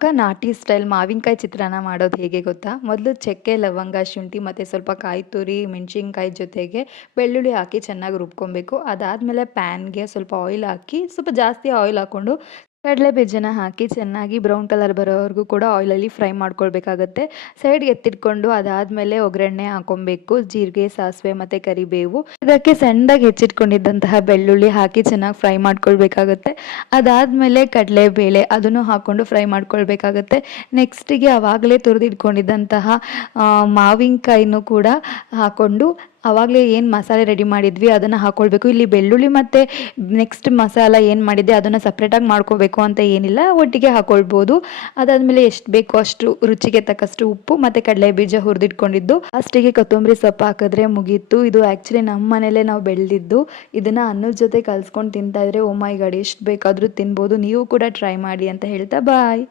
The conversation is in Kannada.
ಪಕ್ಕ ನಾಟಿ ಸ್ಟೈಲ್ ಮಾವಿನಕಾಯಿ ಚಿತ್ರಾನ್ನ ಮಾಡೋದು ಹೇಗೆ ಗೊತ್ತಾ? ಮೊದಲು ಚಕ್ಕೆ, ಲವಂಗ, ಶುಂಠಿ ಮತ್ತು ಸ್ವಲ್ಪ ಕಾಯಿ ತುರಿ, ಮೆಣಸಿನ್ಕಾಯಿ ಜೊತೆಗೆ ಬೆಳ್ಳುಳ್ಳಿ ಹಾಕಿ ಚೆನ್ನಾಗಿ ರುಬ್ಕೊಬೇಕು. ಅದಾದಮೇಲೆ ಪ್ಯಾನ್ಗೆ ಸ್ವಲ್ಪ ಆಯಿಲ್ ಹಾಕಿ, ಸ್ವಲ್ಪ ಜಾಸ್ತಿ ಆಯಿಲ್ ಹಾಕ್ಕೊಂಡು ಕಡಲೆ ಬೀಜನ ಹಾಕಿ ಚೆನ್ನಾಗಿ ಬ್ರೌನ್ ಕಲರ್ ಬರೋವರೆಗೂ ಕೂಡ ಆಯಿಲಲ್ಲಿ ಫ್ರೈ ಮಾಡ್ಕೊಳ್ಬೇಕಾಗತ್ತೆ. ಸೈಡ್ಗೆ ಎತ್ತಿಟ್ಕೊಂಡು ಅದಾದಮೇಲೆ ಒಗ್ಗರಣೆ ಹಾಕೊಬೇಕು. ಜೀರಿಗೆ, ಸಾಸಿವೆ ಮತ್ತು ಕರಿಬೇವು. ಇದಕ್ಕೆ ಸಣ್ಣದಾಗಿ ಹೆಚ್ಚಿಟ್ಕೊಂಡಿದ್ದಂತಹ ಬೆಳ್ಳುಳ್ಳಿ ಹಾಕಿ ಚೆನ್ನಾಗಿ ಫ್ರೈ ಮಾಡ್ಕೊಳ್ಬೇಕಾಗತ್ತೆ. ಅದಾದಮೇಲೆ ಕಡಲೆಬೇಳೆ ಅದನ್ನು ಹಾಕ್ಕೊಂಡು ಫ್ರೈ ಮಾಡ್ಕೊಳ್ಬೇಕಾಗತ್ತೆ. ನೆಕ್ಸ್ಟಿಗೆ ಆವಾಗಲೇ ತುರಿದಿಟ್ಕೊಂಡಿದ್ದಂತಹ ಮಾವಿನಕಾಯಿನೂ ಕೂಡ ಹಾಕ್ಕೊಂಡು ಆವಾಗಲೇ ಏನು ಮಸಾಲೆ ರೆಡಿ ಮಾಡಿದ್ವಿ ಅದನ್ನು ಹಾಕ್ಕೊಳ್ಬೇಕು. ಇಲ್ಲಿ ಬೆಳ್ಳುಳ್ಳಿ ಮತ್ತು ನೆಕ್ಸ್ಟ್ ಮಸಾಲ ಏನು ಮಾಡಿದ್ದೆ ಅದನ್ನು ಸಪ್ರೇಟಾಗಿ ಮಾಡ್ಕೋಬೇಕು ಅಂತ ಏನಿಲ್ಲ, ಒಟ್ಟಿಗೆ ಹಾಕ್ಕೊಳ್ಬೋದು. ಅದಾದಮೇಲೆ ಎಷ್ಟು ಬೇಕೋ ಅಷ್ಟು ರುಚಿಗೆ ತಕ್ಕಷ್ಟು ಉಪ್ಪು ಮತ್ತು ಕಡಲೆ ಬೀಜ ಹುರಿದಿಟ್ಕೊಂಡಿದ್ದು ಅಷ್ಟಿಗೆ ಕೊತ್ತಂಬರಿ ಸೊಪ್ಪು ಹಾಕಿದ್ರೆ ಮುಗೀತು. ಇದು ಆ್ಯಕ್ಚುಲಿ ನಮ್ಮ ಮನೇಲೇ ನಾವು ಬೆಳೆದಿದ್ದು. ಇದನ್ನು ಅನ್ನದ ಜೊತೆ ಕಲಿಸ್ಕೊಂಡು ತಿಂತಾಯಿದ್ರೆ ಓ ಮೈ ಗಾಡ್ ಎಷ್ಟು ಬೇಕಾದರೂ ತಿನ್ಬೋದು. ನೀವು ಕೂಡ ಟ್ರೈ ಮಾಡಿ ಅಂತ ಹೇಳ್ತಾ ಬಾಯ್.